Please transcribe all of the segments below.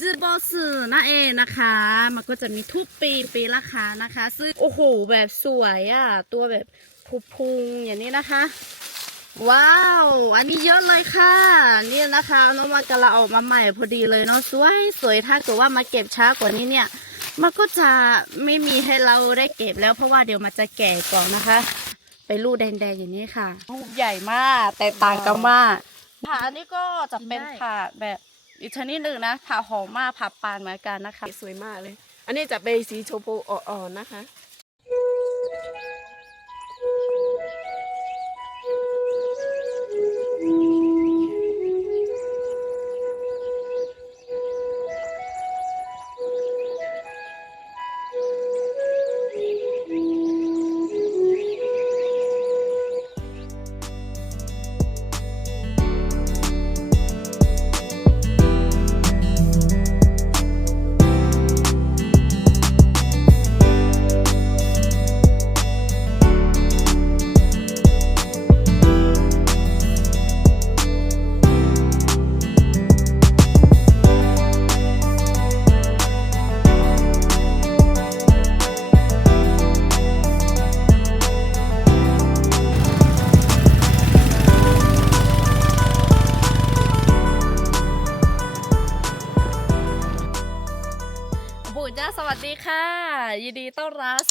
จือบอสื่อนั่นเองนะคะ มันก็จะมีทุกปีปีละครั้งนะคะ ซึ่งโอ้โหแบบสวยอะ ตัวแบบพุงๆอย่างนี้นะคะ ว้าว อันนี้เยอะเลยค่ะ นี่นะคะน้องมันกำลังออกมาใหม่พอดีเลยเนาะสวยสวยถ้าเกิดว่ามาเก็บช้ากว่านี้เนี่ย มันก็จะไม่มีให้เราได้เก็บแล้วเพราะว่าเดี๋ยวมันจะแก่ก่อนนะคะ ไปลูกแดงๆอย่างนี้ค่ะลูกใหญ่มากแต่ต่างกันมากผ่าอันนี้ก็จะเป็นกินได้ผ่าแบบ อีกชนิดหนึ่งนะผ่าหอมมากผ่าปานเหมือนกันนะคะ สวยมากเลย อันนี้จะเป็นสีชมพูอ่อนๆนะคะ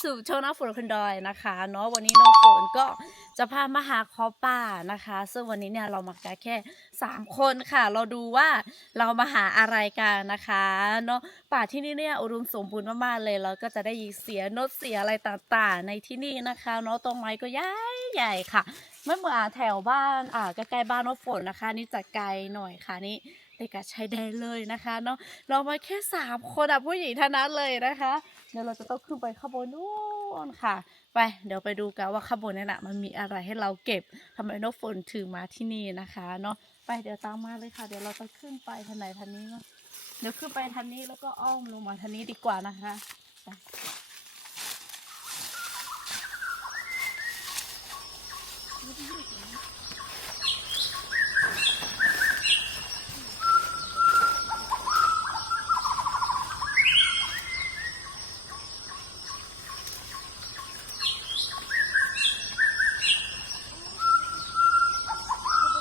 สู่ช่องน้ำฝนคนดอยนะคะเนาะวันนี้น้องฝนก็จะพามาหาคอป่านะคะ ซึ่งวันนี้เนี่ยเรามากันแค่ 3 คนค่ะ เราดูว่าเรามาหาอะไรกันนะคะเนาะป่าที่นี่เนี่ยอุดมสมบูรณ์มากๆเลยเราก็จะได้ยินเสียงนกเสียงอะไรต่างๆ ในที่นี่นะคะเนาะต้นไม้ก็ใหญ่ใหญ่ๆค่ะไม่เหมือนแถวบ้านอ่าใกล้ๆบ้านน้องฝนนะคะ นี่จะไกลหน่อยค่ะนี่ เด็กชายแดนเลยนะคะเนาะเรามาแค่สามคนอะผู้หญิงเท่านั้นเลยนะคะเดี๋ยวเราจะต้องขึ้นไปข้างบนนู่นค่ะ ไปเดี๋ยวไปดูกันว่าข้างบนนั่นนะมันมีอะไรให้เราเก็บทำไมนกฝนถึงมาที่นี่นะคะเนาะไปเดี๋ยวตามมาเลยค่ะ เดี๋ยวเราจะขึ้นไปทางไหนทางนี้เนาะเดี๋ยวขึ้นไปทางนี้แล้วก็อ้อมลงมาทางนี้ดีกว่านะคะไป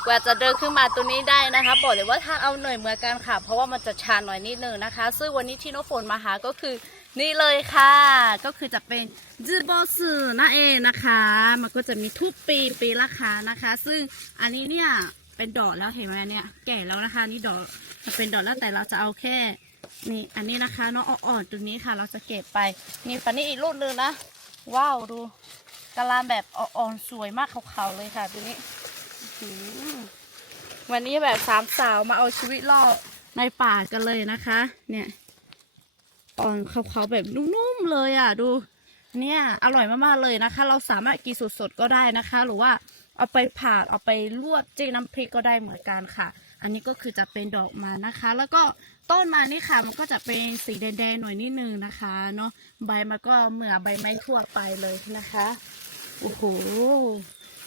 กว่าจะเดินขึ้นมาตรงนี้ได้นะคะ บอกเลยว่าทางเอาหน่อยเหมือนกันค่ะ เพราะว่ามันจะชันหน่อยนิดนึงนะคะ ซึ่งวันนี้ที่นกฝนมาหาก็คือนี่เลยค่ะ ก็คือจะเป็นจือบอสือนั่นเองนะคะ มันก็จะมีทุกปีปีละครั้งนะคะ ซึ่งอันนี้เนี่ยเป็นดอกแล้วเห็นไหมเนี่ยแก่แล้วนะคะ นี่ดอกจะเป็นดอกแล้วแต่เราจะเอาแค่นี่อันนี้นะคะน้องอ่อนๆตรงนี้ค่ะ เราจะเก็บไปนี่ปันนี้อีกรุ่นหนึ่งนะว้าวดูกะลาแบบอ่อนๆสวยมากขาวๆเลยค่ะตัวนี้ วันนี้แบบสามสาวมาเอาชีวิตรอดในป่ากันเลยนะคะ เนี่ยอ่อนเขาๆแบบนุ่มๆเลยอะ ดู เนี่ย อร่อยมากๆเลยนะคะ เราสามารถกินสดๆก็ได้นะคะ หรือว่าเอาไปผัดเอาไปลวกจิ้มน้ำพริกก็ได้เหมือนกันค่ะ อันนี้ก็คือจะเป็นดอกมานะคะ แล้วก็ต้นมานี่ค่ะ มันก็จะเป็นสีแดงๆหน่อยนิดนึงนะคะเนาะใบมันก็เหมือนใบไม้ทั่วไปเลยนะคะโอ้โห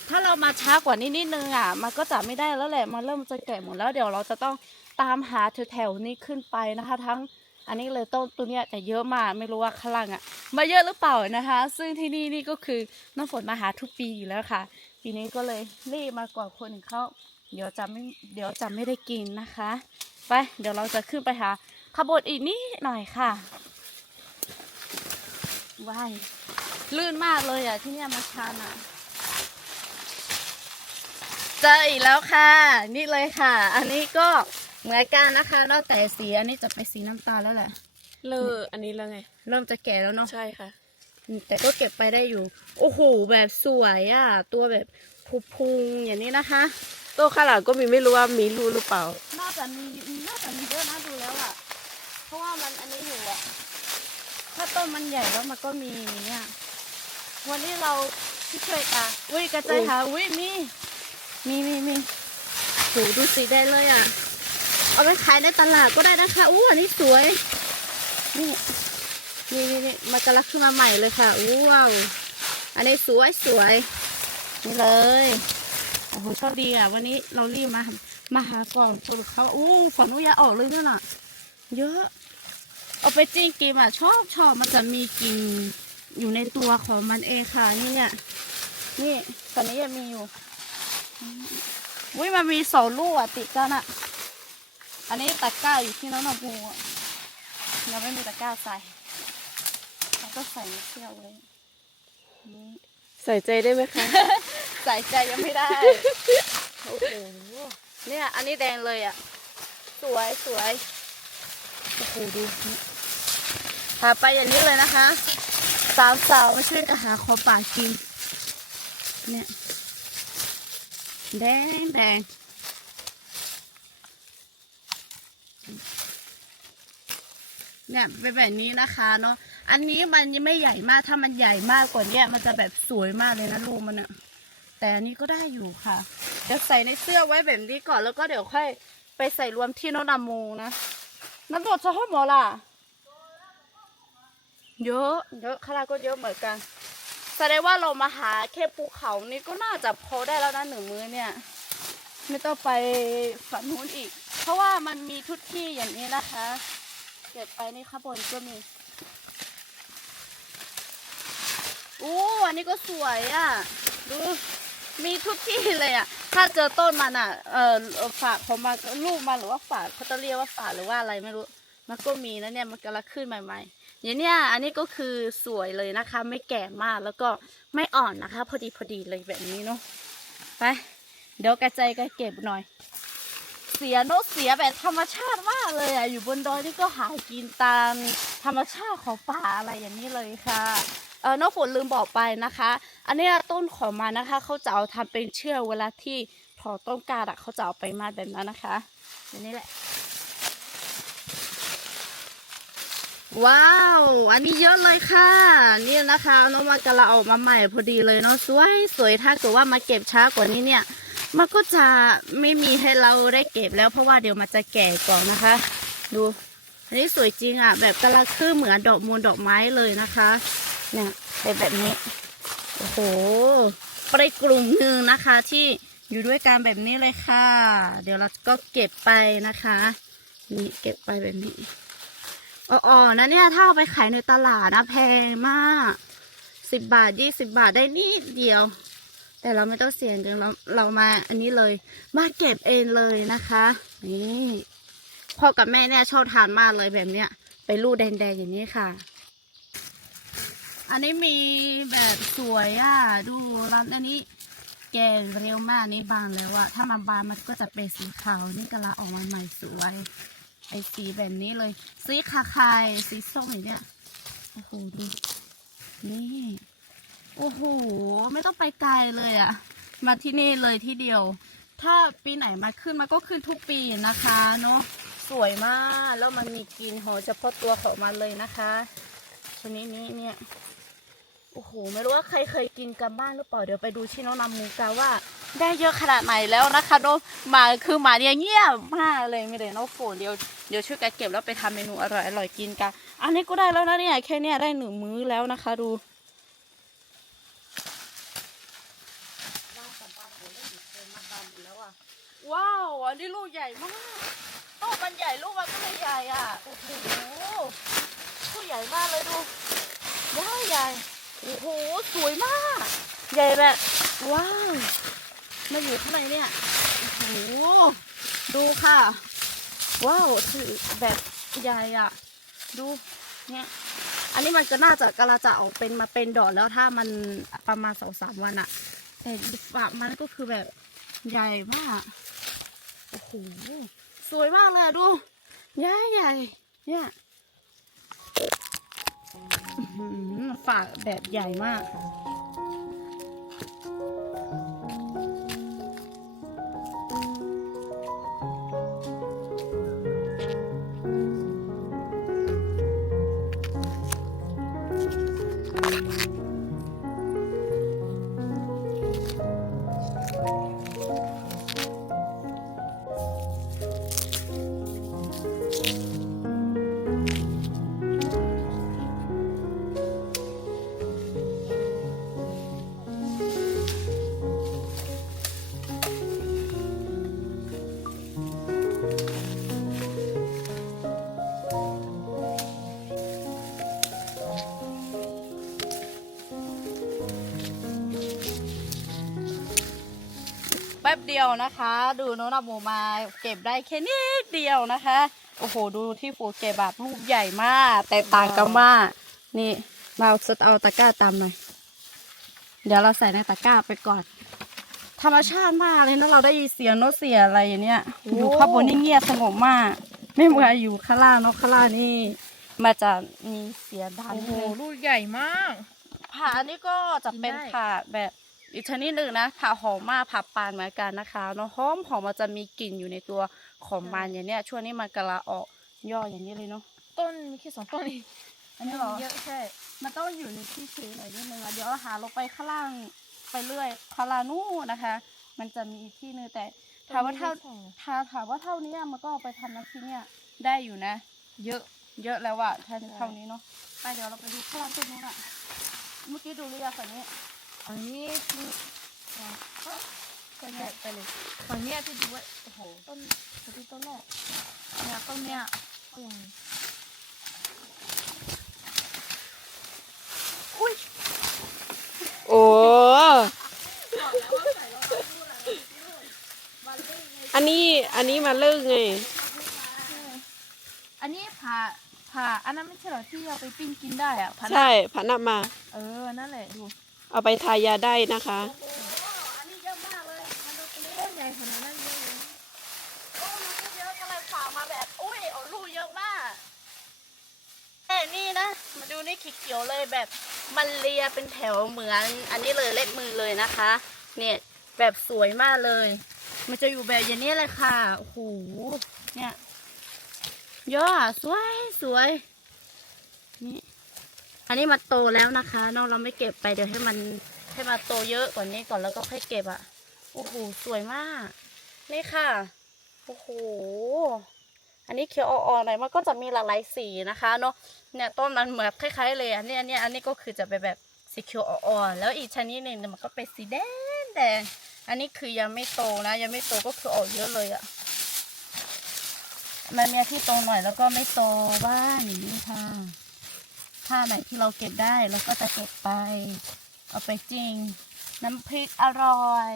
ถ้าเรามาช้ากว่านี้นิดนึงอะ มันก็จะไม่ได้แล้วแหละ มันเริ่มจะแก่หมดแล้วเดี๋ยวเราจะต้องตามหาแถวๆนี้ขึ้นไปนะคะ ทั้งอันนี้เลยต้นตัวเนี้ยจะเยอะมากไม่รู้ว่าข้างล่างอะมาเยอะหรือเปล่านะคะ ซึ่งที่นี่นี่ก็คือน้ำฝนมาหาทุกปีอยู่แล้วค่ะ ปีนี้ก็เลยรีบมาก่อนคนอื่นเขาเดี๋ยวจะไม่เดี๋ยวจะไม่ได้กินนะคะ ไปเดี๋ยวเราจะขึ้นไปหาขบวนอีกนิดหน่อยค่ะว้ายลื่นมากเลยอะที่เนี่ยมาชันอะ เจออีกแล้วค่ะ นี่เลยค่ะ อันนี้ก็เหมือนกันนะคะนอกแต่สีอันนี้จะเป็นสีน้ำตาลแล้วแหละ เลออันนี้แล้วไง เริ่มจะแก่แล้วเนาะใช่ค่ะอืมแต่ก็เก็บไปได้อยู่ โอ้โหแบบสวยอะ ตัวแบบพุงๆอย่างนี้นะคะโต๊ะข้างหลังก็มีไม่รู้ว่ามีรูหรือเปล่า น่าจะมีน่าจะมีเยอะนะดูแล้วอะ เพราะว่ามันอันนี้อยู่อะ ถ้าต้นมันใหญ่แล้วมันก็มีเนี่ย วันนี้เราที่ช่วยกันอุ้ยกระจายหาอุ้ยมี มีมีมีโหดูสีได้เลยอะ เอาไปขายในตลาดก็ได้นะคะอู้อันนี้สวย นี่นี่นี่นี่มันกำลังขึ้นมาใหม่เลยค่ะอู้ว้าวอันนี้สวยสวยนี่เลยโอ้โหโชคดีอะ วันนี้เรารีบมา มาหาก่อนสรุปเขาอู้ฝนว่าอยาออกเลยด้วยน่ะ เยอะ เอาไปจิ้งกิมอะ ชอบชอบมันจะมีกลิ่นอยู่ในตัวของมันเองค่ะ นี่เนี่ย นี่ตอนนี้ยังมีอยู่ อุ้ยมันมีสองลูกอะติดกันอะ อันนี้ตะกร้าอยู่ที่น้องนบูอะยังไม่มีตะกร้าใส่แล้วก็ใส่ในเชือกไว้นี่ใส่ใจได้ไหมคะ ใส่ใจยังไม่ได้ โอ้โห เนี่ย อันนี้แดงเลยอะ สวยสวยโอ้โหดูนี่หาไปอย่างนี้เลยนะคะสาวสาวๆมาช่วยกันหาของป่ากิน เนี่ย แดงแดงเนี่ยเป็นแบบนี้นะคะเนาะ อันนี้มันยังไม่ใหญ่มาก ถ้ามันใหญ่มากกว่านี้มันจะแบบสวยมากเลยนะลูกมันอะแต่อันนี้ก็ได้อยู่ค่ะเดี๋ยวใส่ในเสื้อไว้แบบนี้ก่อนแล้วก็เดี๋ยวค่อยไปใส่รวมที่โนนามูนะน้ำตกจะห้อหมอล่ะ เยอะ เยอะคาราก็เยอะเหมือนกัน แสดงว่าเรามาหาแค่ภูเขานี่ก็น่าจะพอได้แล้วนะหนึ่งมื้อเนี่ย ไม่ต้องไปฝั่งนู้นอีก เพราะว่ามันมีทุกที่อย่างนี้นะคะ เก็บไปนี่ข้างบนก็มีอู้อันนี้ก็สวยอะ ดู มีทุกที่เลยอะ ถ้าเจอต้นมันอะ เออฝากของมันลูกมันหรือว่าฝาดเขาจะเรียกว่าฝาดหรือว่าอะไรไม่รู้ มันก็มีนะเนี่ยมันกำลังขึ้นใหม่ ๆ อย่างเนี้ยอันนี้ก็คือสวยเลยนะคะ ไม่แก่มากแล้วก็ไม่อ่อนนะคะ พอดีพอดีเลยแบบนี้เนาะไปเดี๋ยวกระจายกันเก็บหน่อย เสียนอะเสียแบบธรรมชาติมากเลยอะอยู่บนดอยนี่ก็หากินตามธรรมชาติของป่าอะไรอย่างนี้เลยค่ะเออนองฝนลืมบอกไปนะคะ อันนี้ต้นของมันนะคะเขาจะเอาทำเป็นเชือกเวลาที่ถอดต้นกาดอะเขาจะเอาไปมาแบบนั้นนะคะแบบนี้แหละ ว้าว อันนี้เยอะเลยค่ะนี่นะคะน้องมันกำลังออกมาใหม่พอดีเลยเนาะสวยสวยถ้าเกิดว่ามาเก็บช้ากว่านี้เนี่ย มันก็จะไม่มีให้เราได้เก็บแล้วเพราะว่าเดี๋ยวมันจะแก่ก่อนนะคะ ดูอันนี้สวยจริงอะ แบบกำลังขึ้นเหมือนดอกมูลดอกไม้เลยนะคะ เนี่ยเป็นแบบนี้โอ้โหไปกลุ่มหนึ่งนะคะที่อยู่ด้วยกันแบบนี้เลยค่ะ เดี๋ยวเราก็เก็บไปนะคะ นี่เก็บไปแบบนี้ อ่อนๆนะเนี่ยถ้าเอาไปขายในตลาดนะแพงมากสิบบาทยี่สิบาทได้นิดเดียว แต่เราไม่ต้องเสี่ยงกันเราเรามาอันนี้เลย มาเก็บเองเลยนะคะนี่พ่อกับแม่เนี่ยชอบทานมากเลยแบบเนี้ยไปรูดแดงๆอย่างนี้ค่ะ อันนี้มีแบบสวยอะดูร้านอันนี้แก่เร็วมากนี่บานแล้วอะถ้ามันบานมันก็จะเป็นสีขาวนี่กำลังออกมาใหม่สวย ไอสีแบบนี้เลย สีคาคายสีส้มอย่างเนี้ยโอ้โหดูนี่โอ้โหไม่ต้องไปไกลเลยอะมาที่นี่เลยที่เดียว ถ้าปีไหนมาขึ้นมันก็ขึ้นทุกปีนะคะเนาะสวยมากแล้วมันมีกลิ่นหอมเฉพาะตัวของมันเลยนะคะชนิดนี้เนี่ยโอ้โหไม่รู้ว่าใครเคยกินกันบ้างหรือเปล่าเดี๋ยวไปดูที่น้องนำมูกันว่า ได้เยอะขนาดไหนแล้วนะคะโนหมาคือหมาเนี่ยเงียบมากเลยไม่ได้น้องฝนเดี๋ยวเดี๋ยวช่วยกันเก็บแล้วไปทำเมนูอร่อยอร่อยกินกัน อันนี้ก็ได้แล้วนะเนี่ยแค่เนี้ยได้หนึ่งมื้อแล้วนะคะดูว้าวอันนี้ลูกใหญ่มากต้นมันใหญ่ลูกมันก็เลยใหญ่อะโอ้โหลูกใหญ่มากเลยดูใหญ่ใหญ่โอ้โหสวยมาก ใหญ่แบบว้าว มาอยู่ข้างในเนี่ยโอ้โหดูค่ะ ว้าวคือแบบใหญ่อะดูเนี่ยอันนี้มันก็น่าจะกำลังจะออกเป็นมาเป็นดอกแล้วถ้ามันประมาณสองสามวันอะแต่ฝักมันก็คือแบบใหญ่มากโอ้โหสวยมากเลยดูใหญ่ใหญ่เนี่ยฝากแบบใหญ่มาก เดียวนะคะ ดูโน้นอะโมมาเก็บได้แค่นิดเดียวนะคะ โอ้โห ดูที่ฟูเก็บแบบลูกใหญ่มาก แต่ต่างกันมากนี่มาเอาสเอาตะกร้าตามหน่อย เดี๋ยวเราใส่ในตะกร้าไปก่อน ธรรมชาติมากเลยนะเราได้ยินเสียงนกเสียอะไรอย่างเนี้ยอยู่ข้างบนนี่เงียบสงบมาก ไม่เหมือนอยู่ข้างล่างเนกข้างล่างนี่มันจะมีเสียงดังโอ้โหนิดนึงลูกใหญ่มากผ่าอันนี้ก็จะเป็นกินได้ผ่าแบบ อีกชนิดหนึ่งนะผ่าหอมมากผ่าปานเหมือนกันนะคะเนาะหอมหอมมันจะมีกลิ่นอยู่ในตัวของมันอย่างเนี้ยช่วงนี้มันกำลังออกย่ออย่างนี้เลยเนาะต้นมีแค่สองต้นเองอันนี้เหรอเยอะใช่ มันต้องอยู่ในที่ชื้นหน่อยนิดนึงอะเดี๋ยวเราหาลงไปข้างล่างไปเรื่อยข้างล่างนู่นนะคะ มันจะมีอีกที่หนึงแต่ถามว่าเท่าถ้าถามว่าเท่านี้อะมันก็เอาไปทำน้ำพริกเนี่ยได้อยู่นะ เยอะเยอะแล้วอะถ้าเท่านี้เนาะไปเดี๋ยวเราไปดูข้างล่างต้นนู้นอะเมื่อกี้ดูหรือยังฝั่งนี้ อันนี้คือไปเลยไปเลยฝั่งเนี้ยที่ดูว่าโอ้โหต้นที่ต้นแรกเนี่ยต้นเนี้ยก็ยังโอ้อันนี้อันนี้มาเลิกไง อันนี้ผ่าผ่าอันนั้นไม่ใช่เหรอที่เอาไปปิ้งกินได้อะผ่าใช่ผันำมา เออนั่นแหละดู เอาไปทายาได้นะคะนี่นะ มาดูนี่ขีเขียวเลยแบบมันเลียเป็นแถวเหมือน อันนี้เลยเล็บมือเลยนะคะ เนี่ยแบบสวยมากเลย มันจะอยู่แบบอย่างนี้เลยค่ะ โอ้โห เนี่ยยอะอะสวยสวย อันนี้มันโตแล้วนะคะน้องเราไม่เก็บไปเดี๋ยวให้มันให้มันโตเยอะกว่านี้ก่อนแล้วก็ค่อยเก็บอะโอ้โหสวยมาก นี่ค่ะโอ้โหอันนี้เขียวอ่อนๆหน่อยมันก็จะมีหลากหลายสีนะคะเนาะเนี่ยต้นมันเหมือนคล้าย ๆ เลยอันนี้อันนี้อันนี้ก็คือจะเป็นแบบสีเขียวอ่อนๆแล้วอีกชนิดหนึ่งมันก็เป็นสีแดงแดงอันนี้คือยังไม่โตนะ ยังไม่โตก็คือออกเยอะเลยอะมันมีที่โตหน่อยแล้วก็ไม่โตบ้างอย่างนี้ค่ะ ถ้าไหนที่เราเก็บได้เราก็จะเก็บไป เอาไปจริง น้ำพริกอร่อย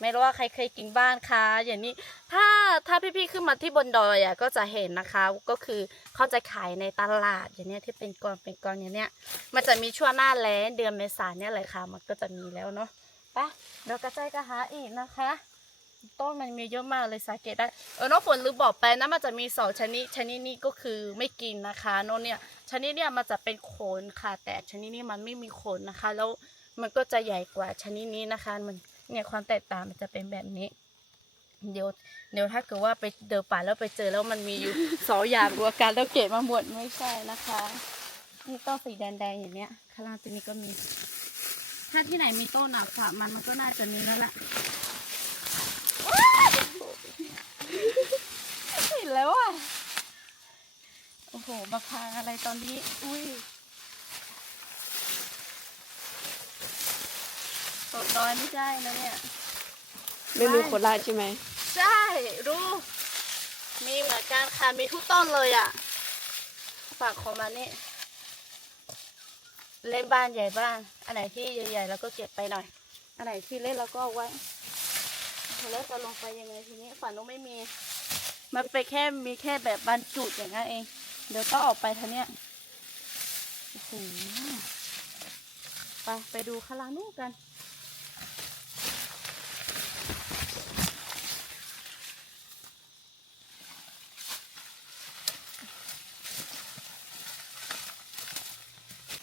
ไม่รู้ว่าใครเคยกินบ้างคะอย่างนี้ ถ้าถ้าพี่ๆขึ้นมาที่บนดอยอะก็จะเห็นนะคะ ก็คือเขาจะขายในตลาดอย่างเนี้ยที่เป็นกองเป็นกองอย่างเนี้ย มันจะมีช่วงหน้าแล้งเดือนเมษาเนี่ยแหละค่ะ มันก็จะมีแล้วเนาะไปเรากระจายกระหาอีกนะคะ ต้นมันมีเยอะมากเลยสังเกตได้เออน้องฝนลืมบอกไปนะมันจะมีสองชนิดชนิดนี้ก็คือไม่กินนะคะโน่นเนี่ยชนิดเนี่ยมันจะเป็นขนค่ะ แต่ชนิดนี้มันไม่มีขนนะคะ แล้วมันก็จะใหญ่กว่าชนิดนี้นะคะ มันเนี่ยความแตกต่างมันจะเป็นแบบนี้ เดี๋ยวเดี๋ยวถ้าเกิดว่าไปเดินป่าแล้วไปเจอแล้วมันมีอยู่สองอย่างรวมกันแล้วเก็บมาหมดไม่ใช่นะคะนี่ต้นสีแดงๆอย่างเนี้ยข้างล่างตัวนี้ก็มี ถ้าที่ไหนมีต้นอะฝากมันมันก็น่าจะมีแล้วแหละเห็น แล้วอะ โอ้โหบักพางอะไรตอนนี้ อุ้ยตกดอยไม่ใช่นะเนี่ย ไม่รู้โคราชใช่ไหม ใช่ รู้ มีเหมือนกันค่ะ มีทุกต้นเลยอะ ฝากของมานี่เล่นบ้านใหญ่บ้าน อันไหนที่ใหญ่ๆแล้วก็เก็บไปหน่อย อันไหนที่เล็กเราก็เอาไว้แล้วจะลงไปยังไงทีนี้ฝันนุไม่มี มันไปแค่มีแค่แบบบรรจุอย่างนั้นเอง เดี๋ยวต้องออกไปทางเนี้ยโอ้โหไปไปดูข้างล่านู่กัน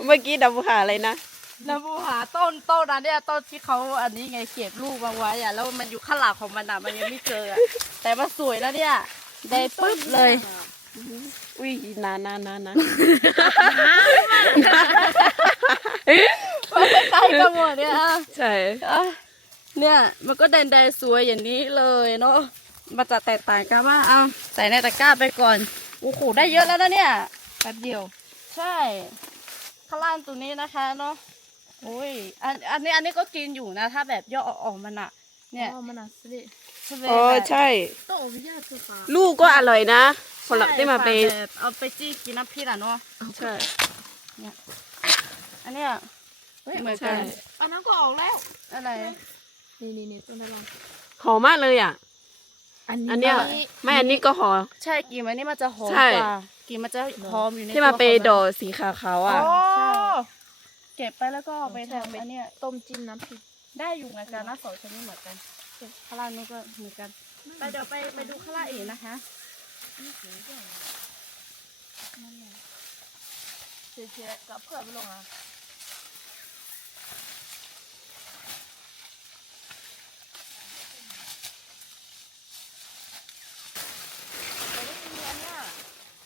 เมื่อกี้ดับหาอะไรนะ แล้วบูหาต้นต้นนั้นเนี่ยต้นที่เขาอันนี้ไงเก็บลูกมาไว้อะแล้วมันอยู่ข้างหลังของมันอะมันยังไม่เจออะแต่มันสวยแล้วเนี่ยได้ปึ๊บเลย อุ้ยนานานานานใกล้กันหมดเนี่ยอะใช่อะเนี่ยมันก็แดงๆสวยอย่างนี้เลยเนาะมันจะแตกต่างกันว่าเอาใส่ในตะกร้าไปก่อนโอ้โหได้เยอะแล้วนะเนี่ยแป๊บเดียว ใช่ข้างล่างตัวนี้นะคะเนาะ โอ้ยอันอันนี้อันนี้ก็กินอยู่นะ ถ้าแบบย่อออกมันอะเนี่ยอ๋อมันอะสิใช่ไหมอ๋อแบบใช่ต้องอนุญาตตัวค่ะลูกก็อร่อยนะคนละได้มาไปใช่ค่ะแบบเอาไปจี้กินน้ำพริกอะเนาะใช่ อันเนี้ยเฮ้ยเหมือนใช่กันอันนั้นก็ออกแล้วอะไรนี่นี่นี่ต้นนั้นลองหอมมากเลยอะอันเนี้ยไม่อันนี้ก็หอม ใช่กลิ่นมันนี่มันจะหอมใช่ กว่ากลิ่นมันจะหอมอยู่ในที่มาตัวเป็นของดอกสีขาวๆอะโอ้ เก็บไปแล้วก็เอาไปทำอันเนี้ยต้มจิ้มน้ำพริกได้อยู่เหมือนกันนะสองชนิดเหมือนกันข้างล่างนู้นก็เหมือนกันไปเดี๋ยวไปไปดูข้างล่างอีกนะคะเฉยๆกับเพื่อนไปลงอะ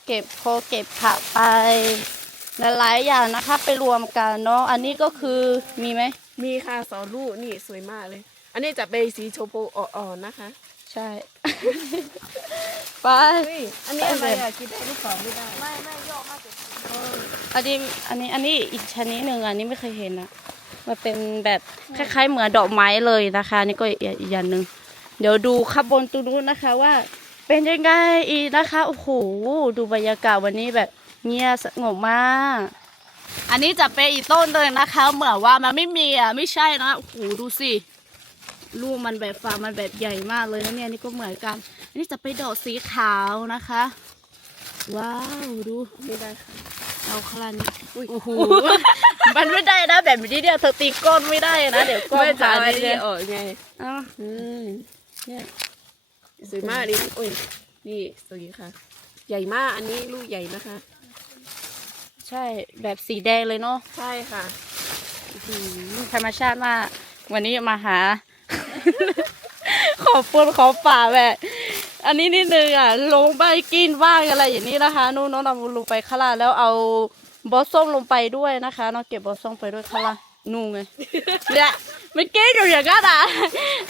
เก็บโคเก็บผักไป หลายๆอย่างนะคะไปรวมกันเนาะอันนี้ก็คือมีไหมมีค่ะสองลูกนี่สวยมากเลย อันนี้จะเป็นสีชมพูอ่อนๆนะคะ ใช่ ไปเฮ้ยอันนี้อะไรอะกินได้ลูกสองไม่ได้ไม่ไม่โยกมากแต่อันนี้อันนี้อันนี้อีกชนิดหนึ่งอันนี้ไม่เคยเห็นนะมันเป็นแบบคล้ายๆเหมือนดอกไม้เลยนะคะนี่ก็อีกอีกอย่างหนึ่งเดี๋ยวดูข้างบนตรงนู้นนะคะว่า เป็นยังไงอีกนะคะโอ้โหดูบรรยากาศวันนี้แบบ เงียบสงบมาก อันนี้จะเป็นอีกต้นเลยนะคะ เหมือนว่ามันไม่มีอะไม่ใช่นะโอ้โหดูสิลูกมันแบบฟ้ามันแบบใหญ่มากเลยนะเนี่ยนี่ก็เหมือนกัน อันนี้จะเป็นดอกสีขาวนะคะ ว้าวดูไม่ได้ค่ะเอาคลานโอ้โหมันไม่ได้นะแบบนี้เนี่ยเธอตีก้นไม่ได้นะเดี๋ยวก้นไม่จะขาดเอาอันเลนี้ยออกไงเอ้าอืมเนี่ยสวยมากนี่โอ้ยนี่สวยค่ะ ใหญ่มากอันนี้ลูกใหญ่นะคะ ใช่แบบสีแดงเลยเนาะใช่ค่ะอืมธรรมชาติมากวันนี้มาหา ขอบปูนขอป่าแบบอันนี้นิดนึงอะ ลงไปกินบ้างอะไรอย่างนี้นะคะ นู้นน้องดำลงไปข้างล่างแล้วเอาบอสส้มลงไปด้วยนะคะน้องเก็บบอสส้มไปด้วยข้างล่างนู่นไงเนี่ยมันเก๊อยู่อย่างนั้นอะ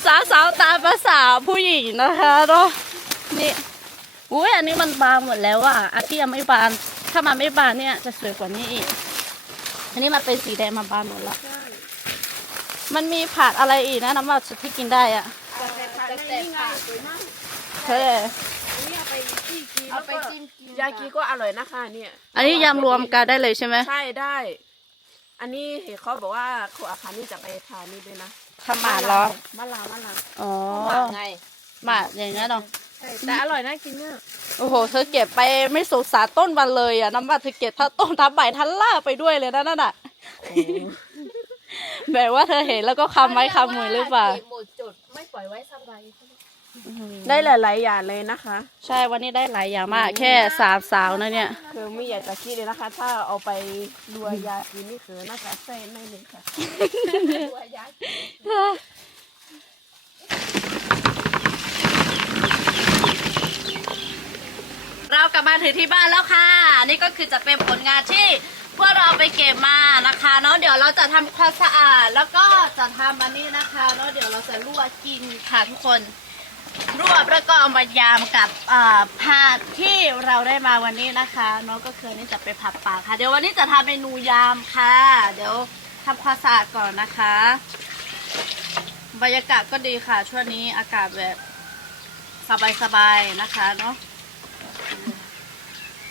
สาวสาวๆตามภาษาผู้หญิงนะคะเนาะนี่อุ้ยอันนี้มันบานหมดแล้วอะอันที่ยังไม่บาน ถ้ามันไม่บานเนี่ยจะสวยกว่านี้อีก อันนี้มันเป็นสีแดงมาบานหมดแล้วมันมีผักอะไรอีกนะน้ำมันที่กินได้อะแต่แต่ค่ะสวยมากเฮ้ยอันนี้เอาไปที่กินเอาไปจิ้มกินยากีก็อร่อยนะคะเนี่ยอันนี้ยำรวมกันได้เลยใช่ไหมใช่ได้ อันนี้เห็นเขาบอกว่าครูอาคารนี่จะไปทานนี่ด้วยนะทำหมาเหรอมะลาวมะลาวอ๋อไงหมาอย่างนั้นเนาะ แต่อร่อยน่ากินเนี่ยโอ้โห เธอเก็บไปไม่สงสารต้นมันเลยอะน้ำมันเธอเก็บทั้งต้นทั้งใบทั้งล่ากไปด้วยเลยนะนั่นน่ะแบบว่าเธอเห็นแล้วก็คำไม้คำมือหรือเปล่าหมดจุดไม่ปล่อยไว้สบายได้หลายๆอย่างเลยนะคะ ใช่วันนี้ได้หลายอย่างมาก แค่สามสาวนะเนี่ย คือไม่อยากจะคิดเลยนะคะ ถ้าเอาไปรัวยากินนี่คือน่าจะเส้นไม่หนึ่งค่ะตัวยักษ์เรากลับมา ถึงที่บ้านแล้วค่ะ นี่ก็คือจะเป็นผลงานที่พวกเราไปเก็บมานะคะเนาะเดี๋ยวเราจะทำความสะอาดแล้วก็จะทำอันนี้นะคะเนาะเดี๋ยวเราจะลวกกินค่ะทุกคนรวบแล้วก็เอามายามกับผักที่เราได้มาวันนี้นะคะเนาะก็คือนี่จะเป็นผักป่าค่ะ เดี๋ยววันนี้จะทำเมนูยามค่ะ เดี๋ยวทำความสะอาดก่อนนะคะ บรรยากาศก็ดีค่ะ ช่วงนี้อากาศแบบสบายๆนะคะเนาะ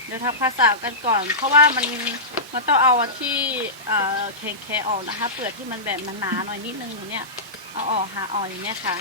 เดี๋ยวทำภาษากันก่อน เพราะว่ามันมันต้องเอาที่แข็งแคออกนะคะ เปลือกที่มันแบบมันหนาหน่อยนิดนึงอย่างเนี้ยเอาออกหาออกอย่างเนี้ยค่ะ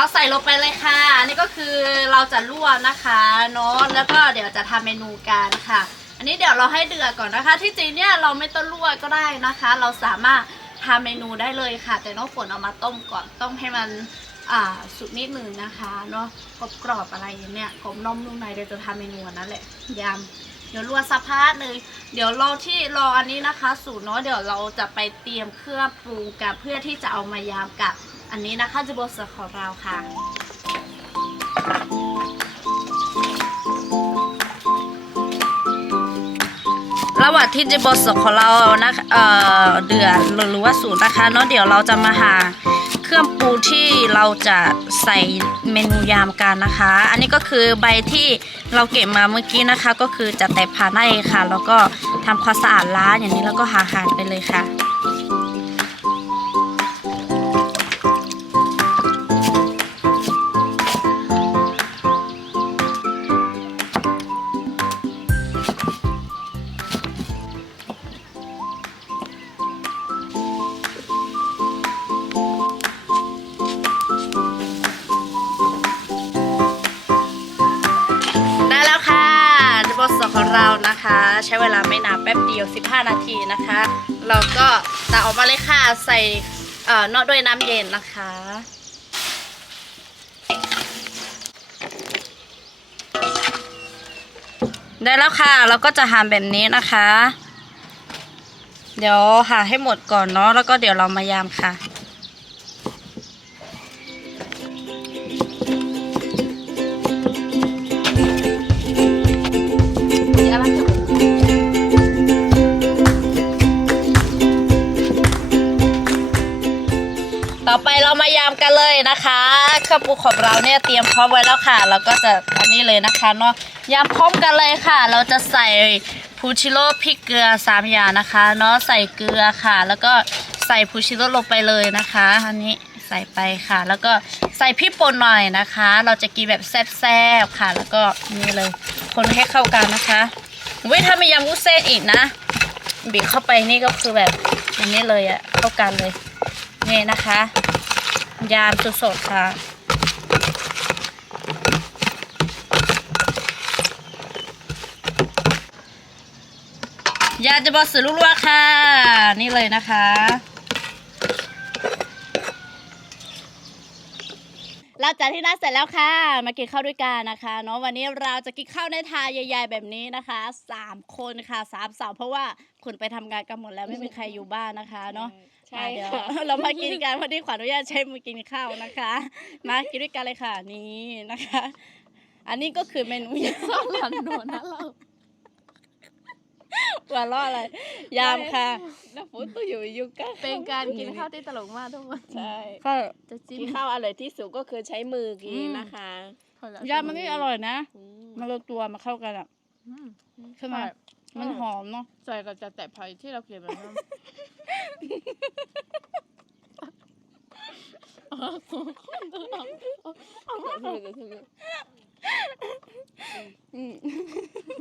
เราใส่ลงไปเลยค่ะ อันนี้ก็คือเราจะลวกนะคะเนาะแล้วก็เดี๋ยวจะทำเมนูกันค่ะ อันนี้เดี๋ยวเราให้เดือดก่อนนะคะ ที่จริงเนี่ยเราไม่ต้องลวกก็ได้นะคะ เราสามารถทำเมนูได้เลยค่ะ แต่น้องฝนเอามาต้มก่อนต้มให้มันอ่าสุกนิดนึงนะคะเนาะกรอบๆอะไรเนี้ยกรอบนอมนุ่มในเดี๋ยวจะทำเมนูนั้นแหละยำเดี๋ยวรัวสักพักหนึ่งเดี๋ยวรอที่รออันนี้นะคะ สูตรเนาะเดี๋ยวเราจะไปเตรียมเครื่องปรุงกันเพื่อที่จะเอามายามกับ อันนี้นะคะจะบสของเราค่ะ ระหว่างที่จะบสของเรานะเอ่อเดือดหรือว่าสูตรนะคะเนาะเดี๋ยวเราจะมาหาเครื่องปรุงที่เราจะใส่เมนูยามกันนะคะ อันนี้ก็คือใบที่เราเก็บมาเมื่อกี้นะคะ ก็คือจะแต่ผ่านได้ค่ะ แล้วก็ทำความสะอาดล้างอย่างนี้แล้วก็หาอาหารไปเลยค่ะ 5 นาทีนะคะแล้วก็ตักออกมาเลยค่ะใส่เอ่อนอกด้วยน้ำเย็นนะคะ ได้แล้วค่ะเราก็จะหามแบบนี้นะคะ เดี๋ยวหั่นให้หมดก่อนเนาะแล้วก็เดี๋ยวเรามายามค่ะามกันเลยนะคะเครื่องปรุงของเราเนี่ยเตรียมพร้อมไว้แล้วค่ะ เราก็จะอันนี้เลยนะคะเนาะยามพร้อมกันเลยค่ะ เราจะใส่พูชิโร่พริกเกลือสามอย่างนะคะเนาะใส่เกลือค่ะ แล้วก็ใส่พูชิโร่ลงไปเลยนะคะอันนี้ใส่ไปค่ะ แล้วก็ใส่พริกป่นหน่อยนะคะ เราจะกินแบบแซ่บๆค่ะ แล้วก็นี่เลยคนให้เข้ากันนะคะเว้ยถ้ามียำวุ้นเส้นอีกนะบีบเข้าไปนี่ก็คือแบบอย่างนี้เลยอะเข้ากันเลยนี่นะคะ ยามสดๆค่ะ ยาจะบอสือลูกลวค่ะ นี่เลยนะคะ เราจัดที่นัดเสร็จแล้วค่ะ มากินข้าวด้วยกันนะคะเนาะวันนี้เราจะกินข้าวในทาใหญ่ๆแบบนี้นะคะสามคนค่ะสามสาวเพราะว่าคุณไปทำงานกันหมดแล้วไม่มีใครอยู่บ้านนะคะเนาะ ใช่อะเดี๋ยวค่ะเรามากินกันพอดีขวัญอนุญาตใช้มือกินข้าวนะคะ มากินด้วยกันเลยค่ะนี่นะคะ อันนี้ก็คือเมนูยหลันโดนนะเราำหัวเราะอะไรยามค่ะน้ำฝนตัวอยู่อยู่กันเป็นการกินข้าวที่ตลกมากทุกคนใช่ก็จะจิ้กิมนข้าวอร่อยที่สุดก็คือใช้มือกิอืนมนะคะคนละยำมันนี่อร่อยนะอืมมันลงตัวมาเข้ากันอะอืมใช่ไหมใช่ มันหอมเนาะ ใส่กับจะแตะไผ่ที่เราเก็บมาแล้ว อืม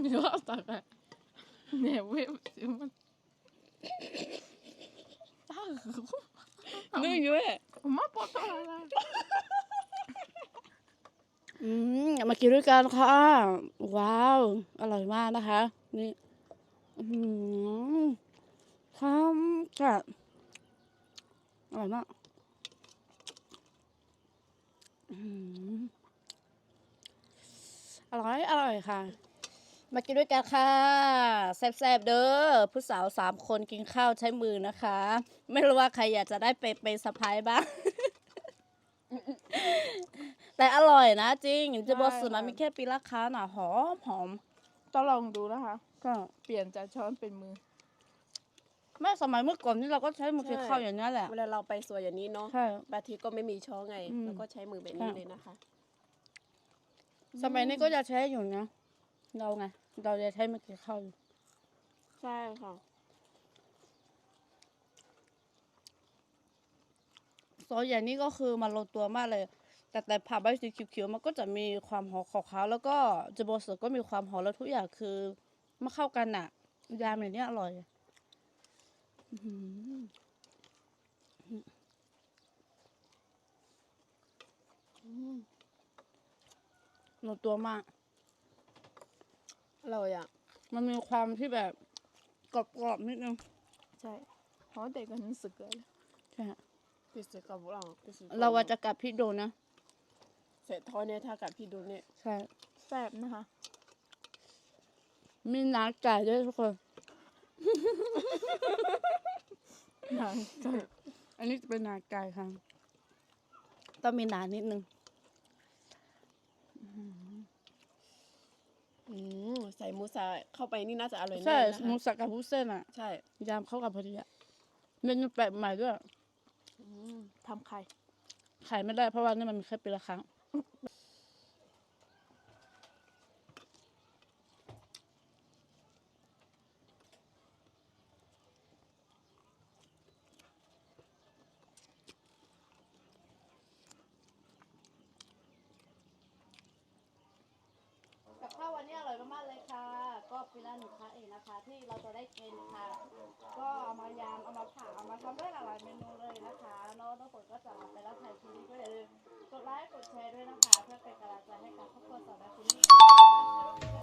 你要大概，你也为不行吗？大河， นุ่ยยุ้ย 我妈报道了。 อืมมากินด้วยกันค่ะ ว้าว อร่อยมากนะคะ นี่อืม ข้าวจัดอร่อยมากอืมอร่อย อร่อยค่ะ มากินด้วยกันค่ะ แซ่บๆเด้อผู้สาวสามคนกินข้าวใช้มือนะคะ ไม่รู้ว่าใครอยากจะได้ไปเป็นสะพายบ้าง แต่อร่อยนะจริงจะบอกสุดนะมีแค่ปีละค้าน่ะหอมหอมต้องลองดูนะคะ ก็เปลี่ยนจากช้อนเป็นมือ แม่สมัยเมื่อก่อนนี่เราก็ใช้มือกินใช่ข้าวอย่างนี้แหละ เวลาเราไปสวยอย่างนี้เนาะใช่ บางทีก็ไม่มีช้อนไงอืมแล้วก็ใช้มือแบบนี้ค่ะเลยนะคะ สมัยนี้ก็จะใช้อยู่นะเราไง เราจะใช้มือกินข้าวอยู่ใช่ค่ะ ซอสอย่างนี้ก็คือมันลงตัวมากเลย แต่แต่ผักใบสีเขียวๆมันก็จะมีความหอมของเขาแล้วก็จะโบสก็มีความหอมแล้วทุกอย่างคือ มาเข้ากันอะยามอย่างนี้อร่อยอื้อหือลงตัวมากอร่อยอะ มันมีความที่แบบกรอบๆนิดนึง ใช่เพราะเด็กกันสึกเลยใช่ฮะพิเศษกับเราพิเศษเราว่าจะกลับพี่โดนะเสร็จทอดเนี่ยถ้ากับพี่ดูเนี่ย ใช่ แซ่บนะคะ มมีหนังไก่ด้วยทุกคนหนังไก่อันนี้จะเป็นหนังไก่ค่ะต้องมีหนานิดนึงอืมใส่หมูสาเข้าไปนี่น่าจะอร่อยใช่แน่นะคะหมูสักกับวุ้นเส้นอะใช่ ยามเข้ากับพอดีอะเมนูแปลกใหม่ด้วยอืมทำไข่ ขายไม่ได้เพราะว่านี่มันมีแค่ปีละครั้ง กับข้าววันนี้อร่อยมากๆเลยค่ะ ก็ปีละหนึ่งครั้งเองนะคะ ที่ เราจะได้กินค่ะ ก็เอามายำเอามาผัดเอามาทำได้หลายเมนูเลยนะคะเน้องน้องฝนก็จะไปรับถ่ายคลิปนี้ก็อย่าลืมกดไลค์กดแชร์ด้วยนะคะ เพื่อเป็นกำลังใจให้กับครอบครัวสาวแม่คุณนี่